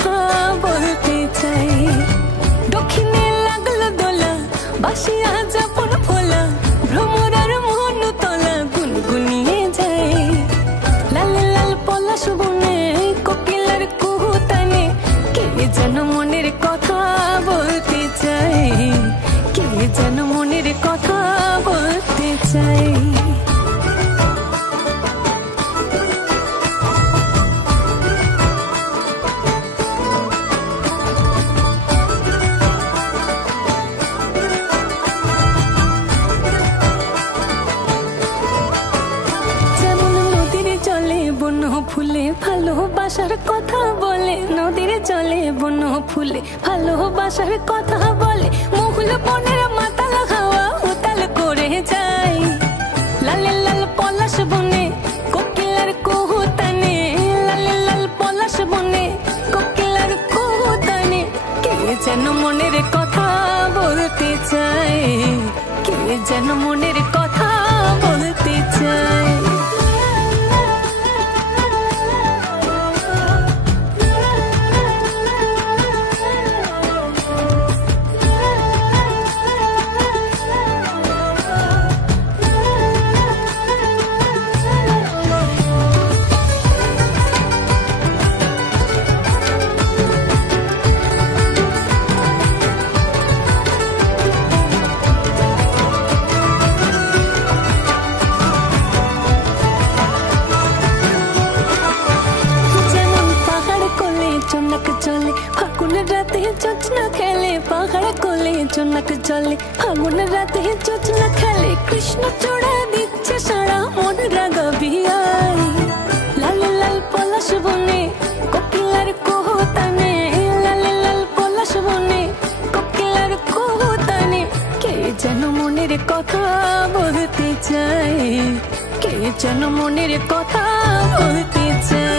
কথা বলতে চাই। দক্ষিণে লাগলো দোলা, বাসিয়া যাপন ফোলা, ভ্রমরার মন তলা গুনগুনিয়ে যায়। লাল লাল পলাশ বনে কোকিলার কুহুতানে কে যেন মনের কথা বলতে চাই, কে যেন মনের কথা বলতে চাই। বন ফুলে ভালোবাসার কথা বলে, নদীর জলে বন ফুলে ভালোবাসার কথা বলে, মহুল বনের মাতাল হাওয়া উতাল করে যায়। লাল লাল পলাশ বনে কোকিলার কুহুতানে, লাল লাল পলাশ বনে কোকিলার কুহুতানে কে যেন মনের কথা বলতে চায়, কে যেন মনের কথা বলতে চায়। চনক চলে ফাগুন রাতে জোছনা খেলে, পাহাড় কোলে চনক চলে ফাগুন রাতে জোছনা খেলে, কৃষ্ণ চূড়া দিচ্ছে সারা মন রাগাবি আয়। লাল লাল পলাশ বনে কোকিলার কুহুতানে, লাল লাল পলাশ বনে কোকিলার কুহুতানে কে যেন মনের কথা বলতে চায়, কে যেন মনের কথা বলতে চায়।